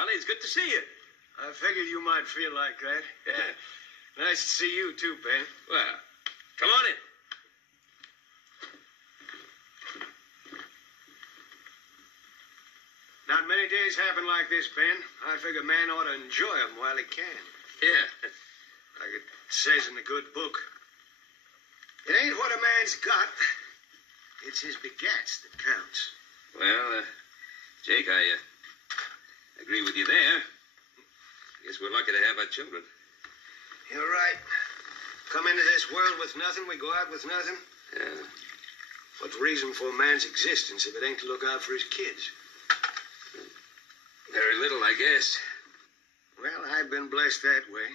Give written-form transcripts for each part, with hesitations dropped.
Scully. It's good to see you. I figured you might feel like that. Yeah. Nice to see you, too, Ben. Well, come on in. Not many days happen like this, Ben. I figure man ought to enjoy them while he can. Yeah. Like it says in the good book. It ain't what a man's got. It's his begats that counts. Well, Jake, I agree with you there. Guess we're lucky to have our children. You're right. Come into this world with nothing, we go out with nothing. Yeah. What's reason for man's existence if it ain't to look out for his kids? Very little, I guess. Well, I've been blessed that way.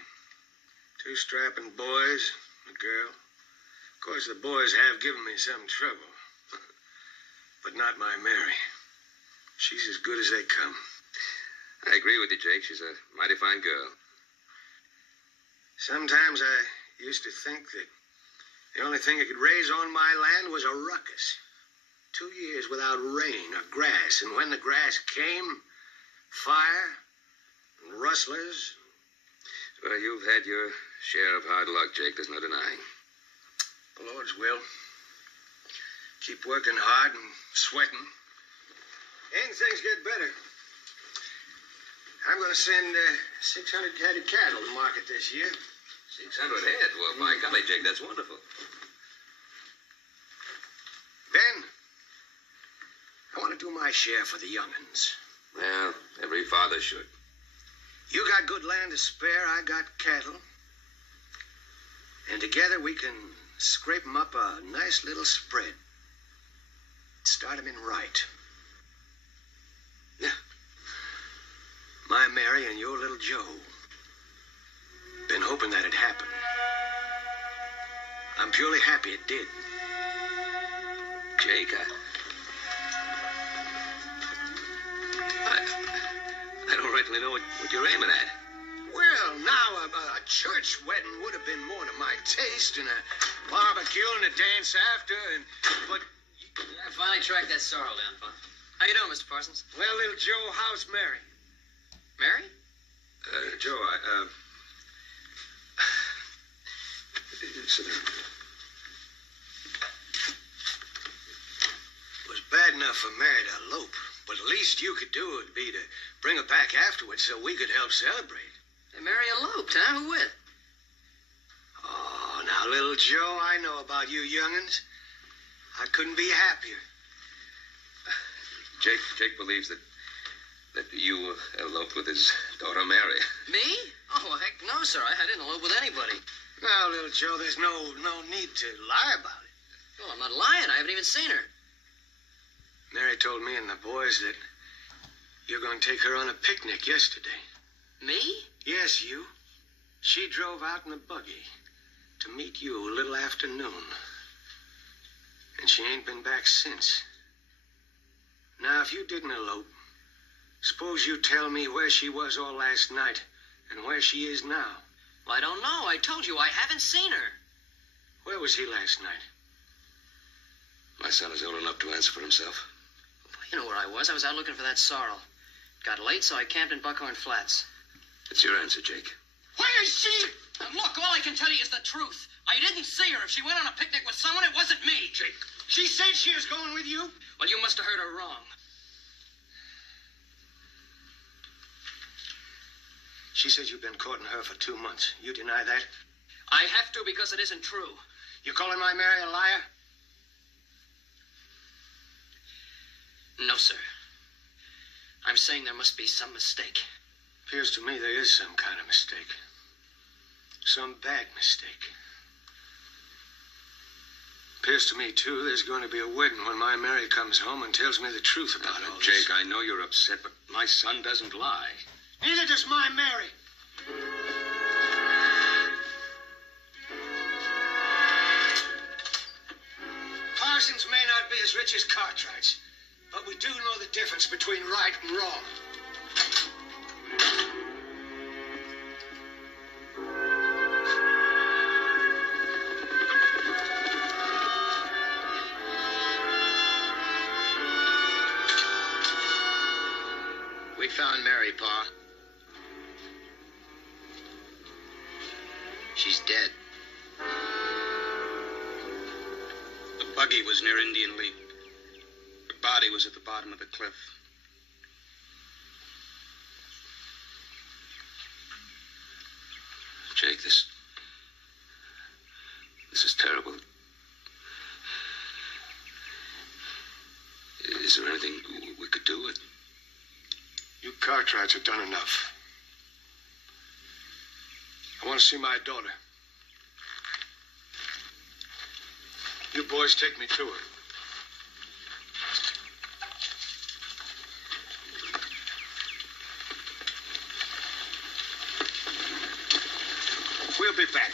2 strapping boys, a girl. Of course, the boys have given me some trouble. But not my Mary. She's as good as they come. I agree with you, Jake. She's a mighty fine girl. Sometimes I used to think that the only thing that could raise on my land was a ruckus. 2 years without rain or grass, and when the grass came, fire and rustlers. Well, you've had your share of hard luck, Jake. There's no denying. The Lord's will. Keep working hard and sweating. And things get better. I'm going to send 600 head of cattle to market this year. 600 head? Well, by golly, Jake, that's wonderful. Ben, I want to do my share for the young'uns. Well, every father should. You got good land to spare, I got cattle. And together we can scrape 'em up a nice little spread. Start 'em in right. Yeah. My Mary and your little Joe. Been hoping that'd happen. I'm purely happy it did. Jake, I don't rightly know what you're aiming at. Well, now, a church wedding would have been more to my taste, and a barbecue and a dance after, but... I finally tracked that sorrel down, Pop. How you doing, Mr. Parsons? Well, little Joe, how's Mary? Mary? Joe, sit down. It was bad enough for Mary to elope, but the least you could do would be to bring her back afterwards so we could help celebrate. Hey, Mary eloped, huh? Who with? Oh, now, little Joe, I know about you young'uns. I couldn't be happier. Jake believes that you eloped with his daughter Mary. Me? Oh, heck no, sir. I didn't elope with anybody. Now, little Joe, there's no need to lie about it. Well, I'm not lying. I haven't even seen her. Mary told me and the boys that you're going to take her on a picnic yesterday. Me? Yes, you. She drove out in a buggy to meet you a little after noon. And she ain't been back since. Now, if you didn't elope, suppose you tell me where she was all last night and where she is now. Well, I don't know. I told you I haven't seen her. Where was he last night? My son is old enough to answer for himself. Well, you know where I was. I was out looking for that sorrel. Got late, so I camped in Buckhorn Flats. It's your answer, Jake. Where is she? Now, look, all I can tell you is the truth. I didn't see her. If she went on a picnic with someone, it wasn't me. Jake, she said she was going with you? Well, you must have heard her wrong. She said you've been courting her for 2 months. You deny that? I have to because it isn't true. You calling my Mary a liar? No, sir. I'm saying there must be some mistake. Appears to me there is some kind of mistake. Some bad mistake. Appears to me, too, there's going to be a wedding when my Mary comes home and tells me the truth about all this. Jake, I know you're upset, but my son doesn't lie. Neither does my Mary. Parsons may not be as rich as Cartwright's, but we do know the difference between right and wrong. We found Mary, Pa. She's dead. The buggy was near Indian Leap. Her body was at the bottom of the cliff. Jake, this is terrible. Is there anything we could do? You Cartwrights have done enough. I want to see my daughter. You boys take me to her. We'll be back.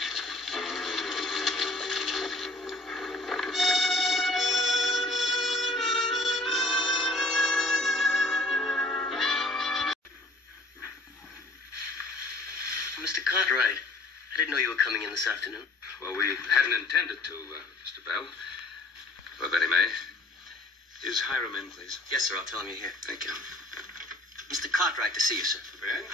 Mr. Cartwright, I didn't know you were coming in this afternoon. Well, we hadn't intended to, Mr. Bell. Well, Betty May, is Hiram in, please? Yes, sir. I'll tell him you're here. Thank you. Mr. Cartwright to see you, sir. Ben?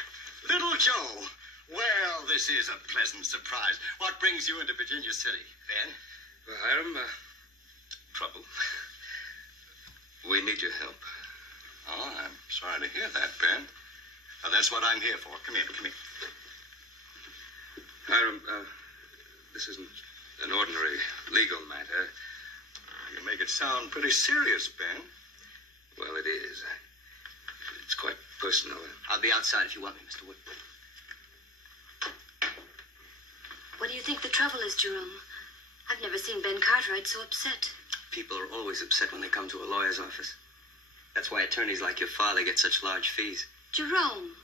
Little Joe. Well, this is a pleasant surprise. What brings you into Virginia City, Ben? Well, Hiram, trouble. We need your help. Oh, I'm sorry to hear that, Ben. Now, that's what I'm here for. Come here. Hiram, this isn't an ordinary legal matter. You make it sound pretty serious, Ben. Well, it is. It's quite personal. I'll be outside if you want me, Mr. Wood. What do you think the trouble is, Jerome? I've never seen Ben Cartwright so upset. People are always upset when they come to a lawyer's office. That's why attorneys like your father get such large fees. Jerome,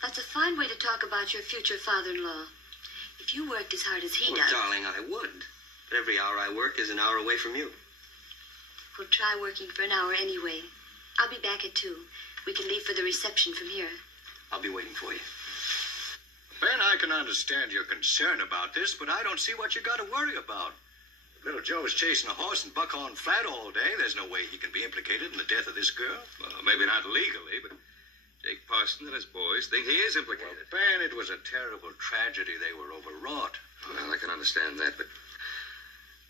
that's a fine way to talk about your future father-in-law. If you worked as hard as he does... Darling, I would. But every hour I work is an hour away from you. We'll try working for an hour anyway. I'll be back at 2. We can leave for the reception from here. I'll be waiting for you. Ben, I can understand your concern about this, but I don't see what you got to worry about. If little Joe's chasing a horse in Buckhorn Flat all day, there's no way he can be implicated in the death of this girl. Well, maybe not legally, but Jake Parson and his boys think he is implicated. Well, Ben, it was a terrible tragedy. They were overwrought. Well, I can understand that, but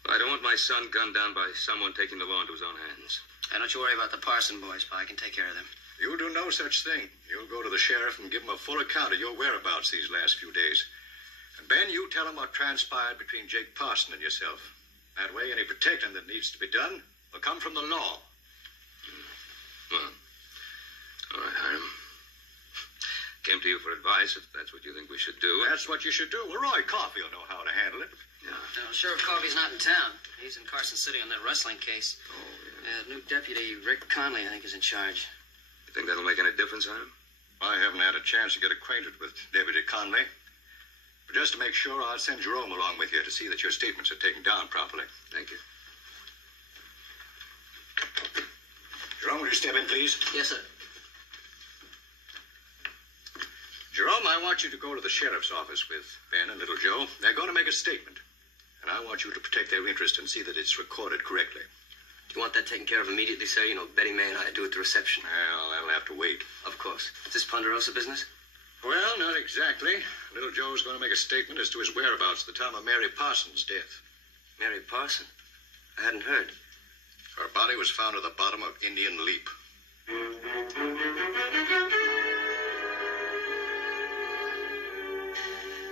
I don't want my son gunned down by someone taking the law into his own hands. And don't you worry about the Parson boys, Pa. I can take care of them. You'll do no such thing. You'll go to the sheriff and give him a full account of your whereabouts these last few days. And, Ben, you tell him what transpired between Jake Parson and yourself. That way, any protecting that needs to be done will come from the law. Well, all right, Hiram. Came to you for advice, if that's what you think we should do. That's what you should do. Well, Roy Coffey will know how to handle it. Yeah. No, Sheriff Coffey's not in town. He's in Carson City on that wrestling case. Oh, yeah. New deputy, Rick Conley, I think, is in charge. You think that'll make any difference, Hiram? I haven't had a chance to get acquainted with Deputy Conley. But just to make sure, I'll send Jerome along with you to see that your statements are taken down properly. Thank you. Jerome, will you step in, please? Yes, sir. Jerome, I want you to go to the sheriff's office with Ben and little Joe. They're going to make a statement. And I want you to protect their interest and see that it's recorded correctly. Do you want that taken care of immediately, sir? You know, Betty May and I do at the reception. Well, that'll have to wait. Of course. Is this Ponderosa business? Well, not exactly. Little Joe's going to make a statement as to his whereabouts at the time of Mary Parsons' death. Mary Parson? I hadn't heard. Her body was found at the bottom of Indian Leap.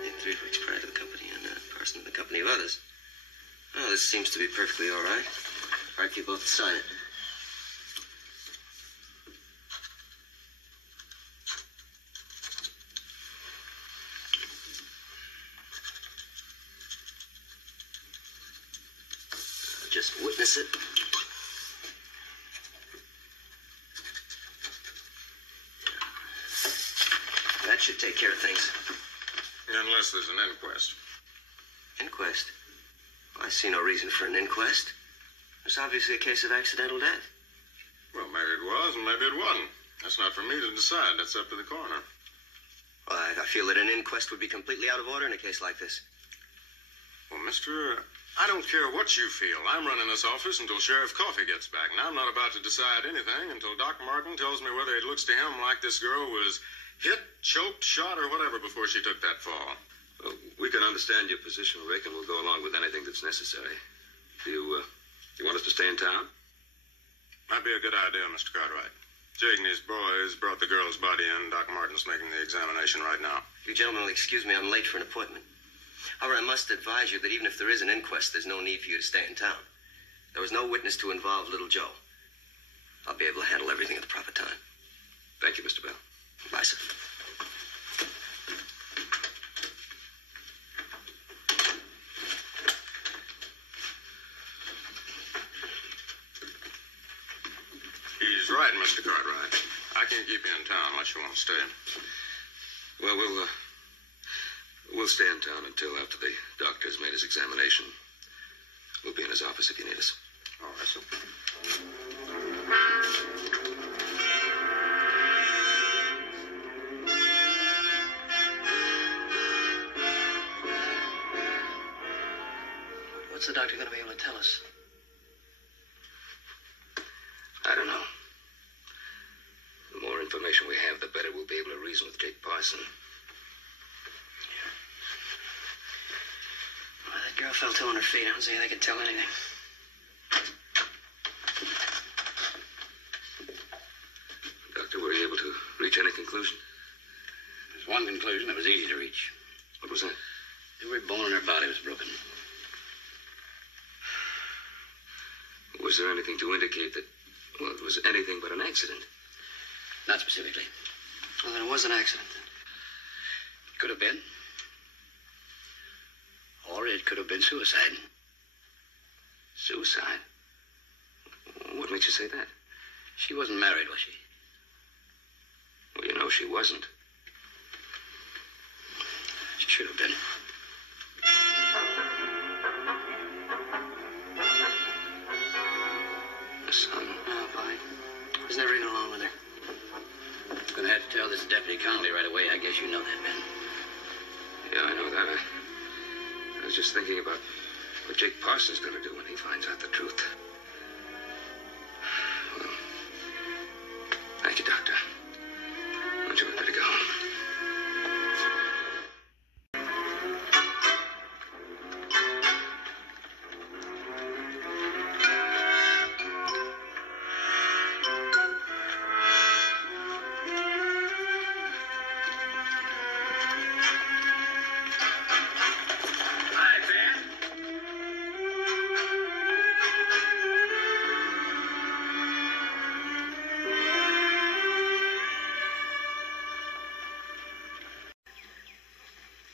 In 3 weeks prior to the company and Parson in the company of others. Oh, this seems to be perfectly all right. All right, you both sign it. Just witness it. That should take care of things. Unless there's an inquest. Inquest? I see no reason for an inquest. It's obviously a case of accidental death. Well, maybe it was and maybe it wasn't. That's not for me to decide. That's up to the coroner. Well, I feel that an inquest would be completely out of order in a case like this. Well, mister, I don't care what you feel. I'm running this office until Sheriff Coffey gets back, and I'm not about to decide anything until Doc Martin tells me whether it looks to him like this girl was hit, choked, shot, or whatever before she took that fall. Well, we can understand your position, Rick, and we'll go along with anything that's necessary. Do you want us to stay in town? Might be a good idea, Mr. Cartwright. Jake and his boys brought the girl's body in. Doc Martin's making the examination right now. You gentlemen will excuse me, I'm late for an appointment. However, I must advise you that even if there is an inquest, there's no need for you to stay in town. There was no witness to involve little Joe. I'll be able to handle everything at the proper time. Thank you, Mr. Bell. Bye, sir. He's right, Mr. Cartwright. I can't keep you in town unless you want to stay. Well, we'll stay in town until after the doctor's made his examination. We'll be in his office if you need us. All right, sir. What's the doctor going to be able to tell us? I don't know. The more information we have, the better we'll be able to reason with Jake Parson. Well, that girl fell 200 feet. I don't see how they could tell anything. Doctor, were you able to reach any conclusion? There's one conclusion that was easy to reach. What was that? Every bone in her body was broken. Was there anything to indicate that, well, it was anything but an accident? Not specifically. Well, then it was an accident. Could have been. Or it could have been suicide. Suicide? What makes you say that? She wasn't married, was she? Well, you know she wasn't. She should have been. The son. Oh, boy. He's never even alone with her. I'm gonna have to tell this Deputy Connolly right away. I guess you know that, Ben. Yeah, I know that. I was just thinking about what Jake Parsons going to do when he finds out the truth. Well, thank you, Doctor. Aren't you ready to go home?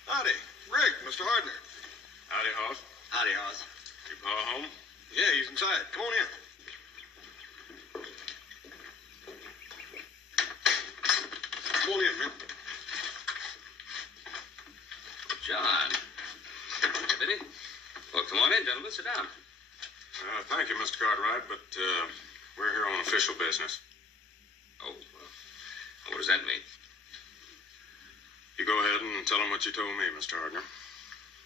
Howdy. Rick, Mr. Hardner. Howdy, Hoss. Howdy, Oz. Your pa home? Yeah, he's inside. Come on in. Come on in, man. John. Biddy? Well, come on in, gentlemen. Sit down. Thank you, Mr. Cartwright, but we're here on official business. Oh, well, what does that mean? You go ahead and tell him what you told me, Mr. Hardner.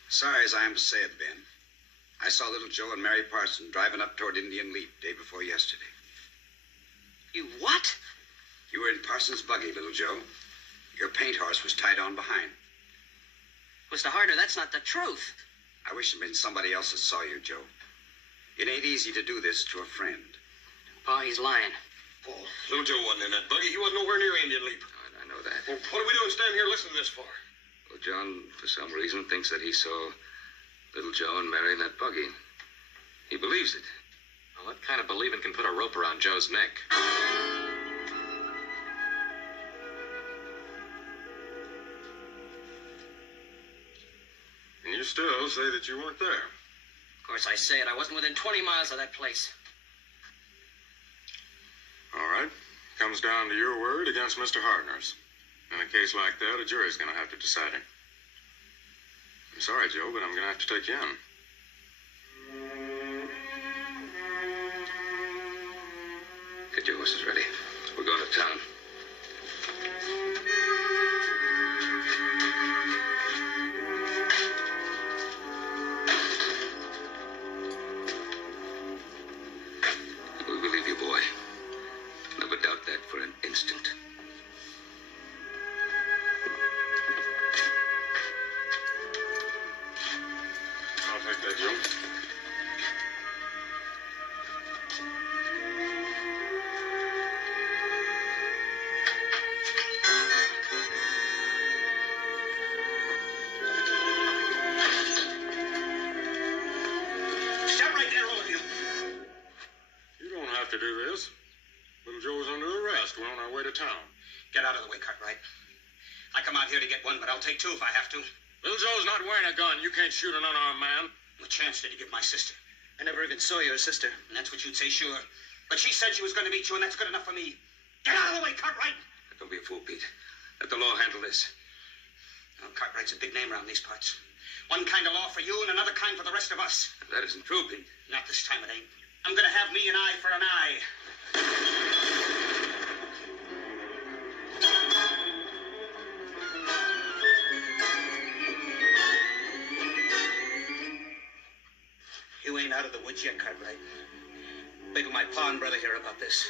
Sorry as I am to say it, Ben. I saw little Joe and Mary Parson driving up toward Indian Leap day before yesterday. You what? You were in Parson's buggy, little Joe. Your paint horse was tied on behind. Mr. Hardner, that's not the truth. I wish it had been somebody else that saw you, Joe. It ain't easy to do this to a friend. Pa, he's lying. Paul, little Joe wasn't in that buggy. He wasn't nowhere near Indian Leap. I know that. Well, what are we doing standing here listening this for? Well, John, for some reason, thinks that he saw little Joe and Mary in that buggy. He believes it. Well, what kind of believing can put a rope around Joe's neck? And you still say that you weren't there. Of course I say it. I wasn't within 20 miles of that place. All right. Comes down to your word against Mr. Hardner's. In a case like that, a jury's going to have to decide it. I'm sorry, Joe, but I'm going to have to take you in. Get your horses ready. We're going to town. have to do this. Little Joe's under arrest. We're on our way to town. Get out of the way, Cartwright. I come out here to get one, but I'll take two if I have to. Little Joe's not wearing a gun. You can't shoot an unarmed man. What chance did you give my sister? I never even saw your sister. And that's what you'd say, sure. But she said she was going to meet you, and that's good enough for me. Get out of the way, Cartwright! Don't be a fool, Pete. Let the law handle this. Now, Cartwright's a big name around these parts. One kind of law for you and another kind for the rest of us. That isn't true, Pete. Not this time, it ain't. I'm going to have me an eye for an eye. You ain't out of the woods yet, Cartwright. Wait till my pa and brother hear about this.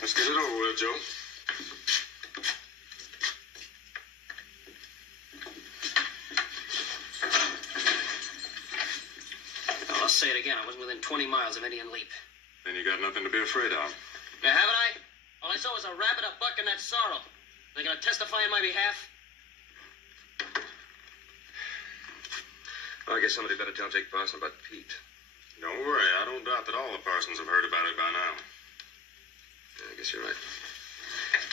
Let's get it over with, Joe. Oh, I'll say it again. I was within 20 miles of Indian Leap. Then you got nothing to be afraid of. Now, haven't I? All I saw was a rabbit, a buck, and that sorrel. They gonna testify in my behalf? Well, I guess somebody better tell Jake Parson about Pete. Don't worry. I don't doubt that all the Parsons have heard about it by now. Yeah, I guess you're right.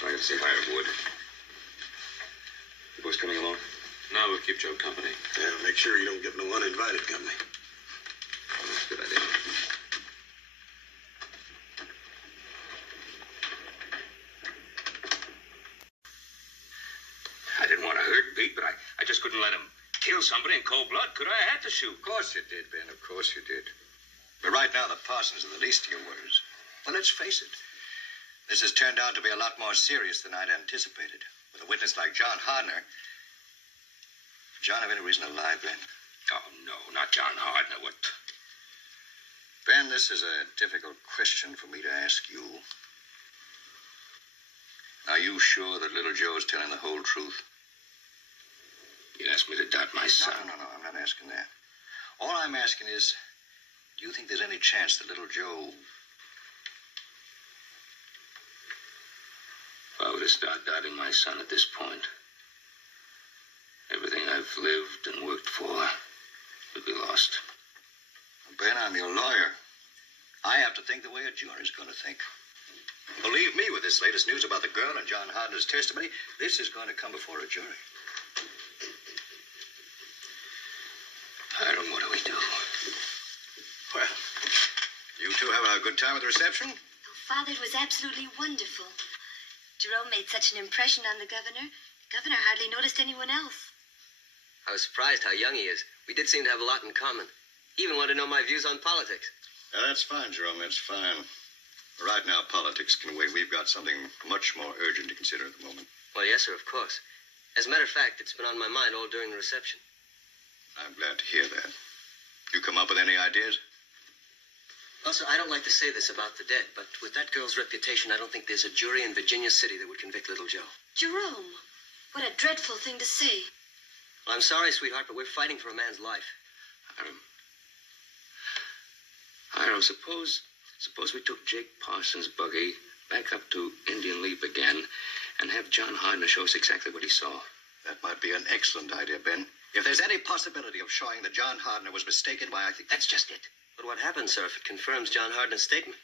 I gotta say hi to Wood. You boys coming along? No, we'll keep Joe company. Yeah, make sure you don't get no uninvited company. Oh, that's a good idea. I didn't want to hurt Pete, but I just couldn't let him kill somebody in cold blood, could I? I had to shoot. Of course you did, Ben. Of course you did. But right now, the Parsons are the least of your worries. Well, let's face it. This has turned out to be a lot more serious than I'd anticipated. With a witness like John Hardner. John have any reason to lie, Ben? Oh, no, not John Hardner. What? Ben, this is a difficult question for me to ask you. Are you sure that little Joe's telling the whole truth? You asked me to doubt my son. No, I'm not asking that. All I'm asking is, do you think there's any chance that little Joe... If I were to start doubting my son at this point, everything I've lived and worked for would be lost. Ben, I'm your lawyer. I have to think the way a jury's going to think. Believe me, with this latest news about the girl and John Hardner's testimony, this is going to come before a jury. Hiram, what do we do? Well, you two have a good time at the reception? Oh, Father, it was absolutely wonderful. Jerome made such an impression on the governor. The governor hardly noticed anyone else. I was surprised how young he is. We did seem to have a lot in common. He even wanted to know my views on politics. That's fine, Jerome. That's fine. Right now, politics can wait. We've got something much more urgent to consider at the moment. Well, yes, sir, of course. As a matter of fact, it's been on my mind all during the reception. I'm glad to hear that. You come up with any ideas? Well, sir, I don't like to say this about the dead, but with that girl's reputation, I don't think there's a jury in Virginia City that would convict little Joe. Jerome, what a dreadful thing to say. Well, I'm sorry, sweetheart, but we're fighting for a man's life. Hiram, suppose we took Jake Parsons' buggy back up to Indian Leap again and have John Hardner show us exactly what he saw. That might be an excellent idea, Ben. If there's any possibility of showing that John Hardner was mistaken, why, I think that's just it. But what happens, sir, if it confirms John Hardner's statement?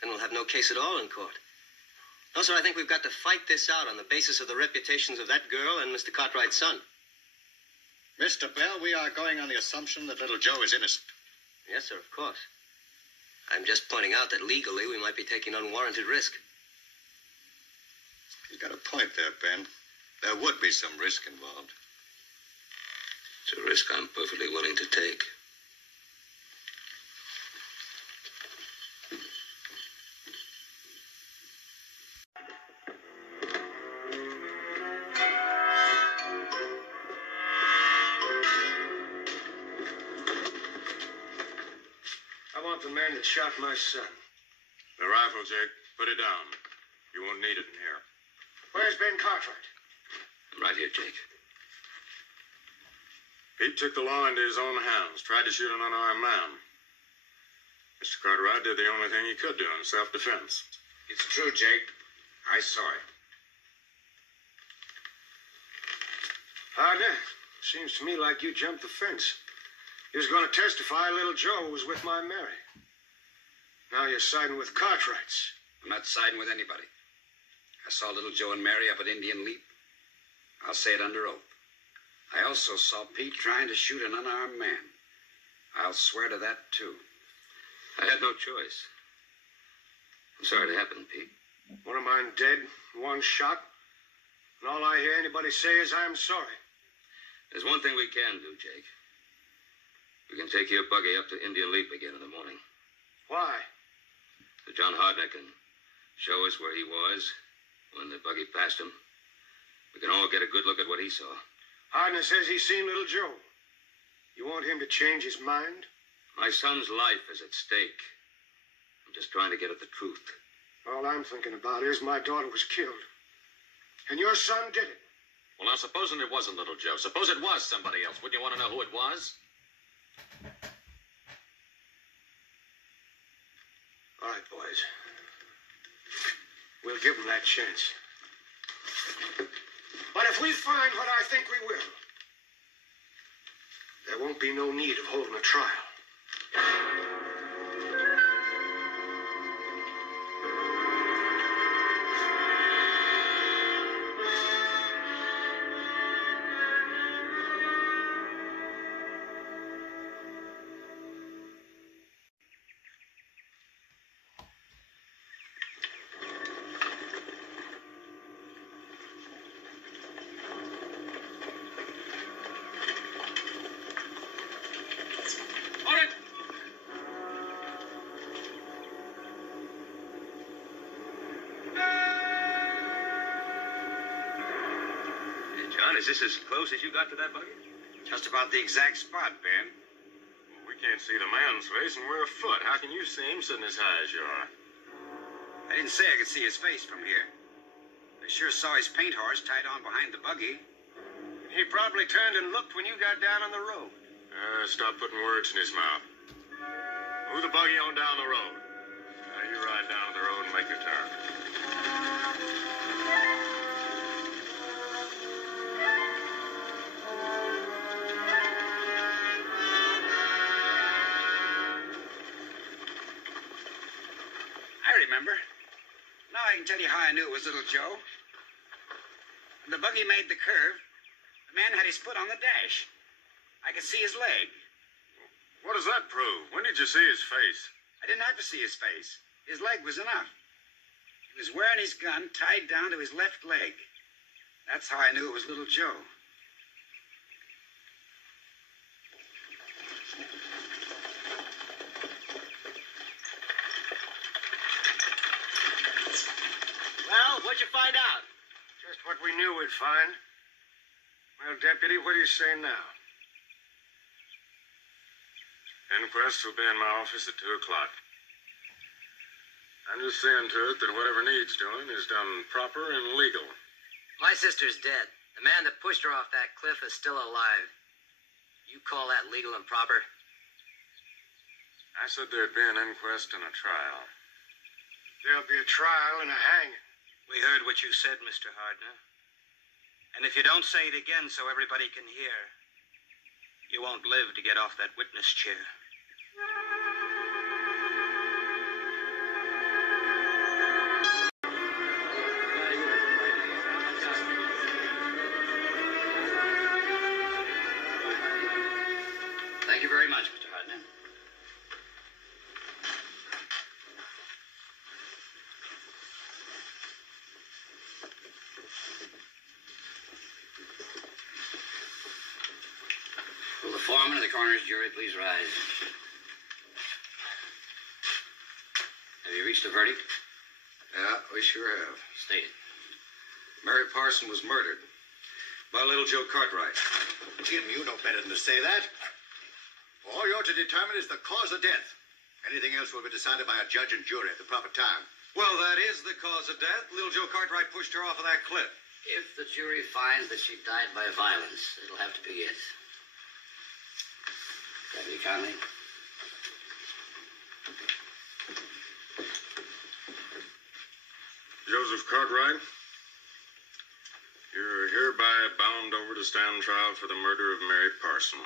Then we'll have no case at all in court. No, sir, I think we've got to fight this out on the basis of the reputations of that girl and Mr. Cartwright's son. Mr. Bell, we are going on the assumption that little Joe is innocent. Yes, sir, of course. I'm just pointing out that legally we might be taking unwarranted risk. You've got a point there, Ben. There would be some risk involved. It's a risk I'm perfectly willing to take. I want the man that shot my son. The rifle, Jake. Put it down. You won't need it in here. Where's Ben Cartwright? I'm right here, Jake. Pete took the law into his own hands, tried to shoot an unarmed man. Mr. Cartwright did the only thing he could do in self-defense. It's true, Jake. I saw it. Partner, seems to me like you jumped the fence. You was going to testify little Joe was with my Mary. Now you're siding with Cartwright's. I'm not siding with anybody. I saw little Joe and Mary up at Indian Leap. I'll say it under oath. I also saw Pete trying to shoot an unarmed man. I'll swear to that, too. I had no choice. I'm sorry it happened, Pete. One of mine dead, one shot. And all I hear anybody say is, I'm sorry. There's one thing we can do, Jake. We can take your buggy up to Indian Leap again in the morning. Why? So John Hardner can show us where he was when the buggy passed him. We can all get a good look at what he saw. Hardner says he's seen little Joe. You want him to change his mind? My son's life is at stake. I'm just trying to get at the truth. All I'm thinking about is my daughter was killed. And your son did it. Well, now, supposing it wasn't little Joe. Suppose it was somebody else. Wouldn't you want to know who it was? All right, boys. We'll give them that chance. But if we find what I think we will, there won't be no need of holding a trial. Is this as close as you got to that buggy? Just about the exact spot, Ben. Well, we can't see the man's face, and we're afoot. How can you see him sitting as high as you are? I didn't say I could see his face from here. I sure saw his paint horse tied on behind the buggy. He probably turned and looked when you got down on the road. Stop putting words in his mouth. Move the buggy on down the road. Now you ride down to the road and make your turn. Remember? Now I can tell you how I knew it was little Joe. When the buggy made the curve, the man had his foot on the dash. I could see his leg. What does that prove? When did you see his face? I didn't have to see his face. His leg was enough. He was wearing his gun tied down to his left leg. That's how I knew it was little Joe. Well, what'd you find out? Just what we knew we'd find. Well, Deputy, what do you say now? Inquest will be in my office at 2 o'clock. I'm just seeing to it that whatever needs doing is done proper and legal. My sister's dead. The man that pushed her off that cliff is still alive. You call that legal and proper? I said there'd be an inquest and a trial. There'll be a trial and a hanging. We heard what you said, Mr. Hardner. And if you don't say it again so everybody can hear, you won't live to get off that witness chair. Thank you very much, Mr. Hardner. Foreman of the coroner's jury, please rise. Have you reached a verdict? Yeah, we sure have. State it. Mary Parson was murdered by little Joe Cartwright. Jim, you know better than to say that. All you're to determine is the cause of death. Anything else will be decided by a judge and jury at the proper time. Well, that is the cause of death. Little Joe Cartwright pushed her off of that cliff. If the jury finds that she died by violence, it'll have to be it. Deputy Conley. Joseph Cartwright, you're hereby bound over to stand trial for the murder of Mary Parson.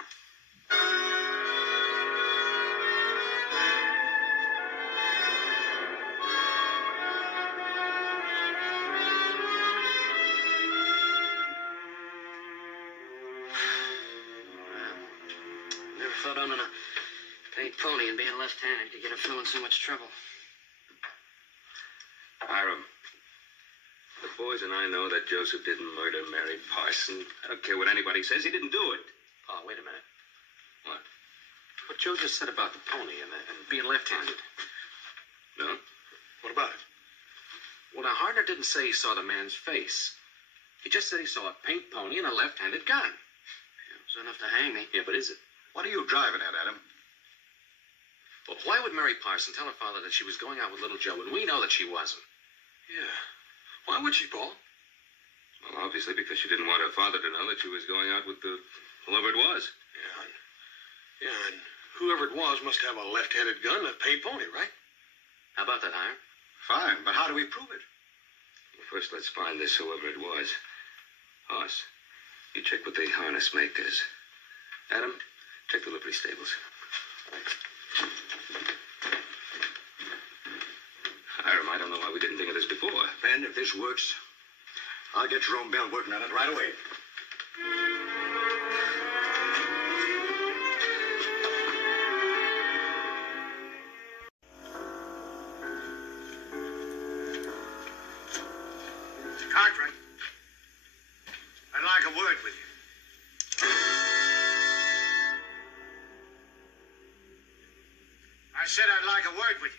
Never thought owning a paint pony and being left-handed could get a fellow in so much trouble. Hiram, the boys and I know that Joseph didn't murder Mary Parson. I don't care what anybody says. He didn't do it. Oh, wait a minute. What? What Joe just said about the pony and being left-handed. No? What about it? Well, now, Hardner didn't say he saw the man's face. He just said he saw a paint pony and a left-handed gun. It was enough to hang me. Yeah, but is it? What are you driving at, Adam? Well, why would Mary Parson tell her father that she was going out with little Joe when we know that she wasn't? Yeah. Why would she, Paul? Well, obviously because she didn't want her father to know that she was going out with whoever it was. Yeah, and whoever it was must have a left-handed gun and a paint pony, right? How about that, Hiram? Fine, but how do we prove it? Well, first, let's find this whoever it was. Hoss, you check with the harness makers. Adam, check the livery stables. Hiram, I don't know why we didn't think of this before. Ben, if this works, I'll get Jerome Bell working on it right away. Cartwright, I'd like a word with you. I said I'd like a word with you.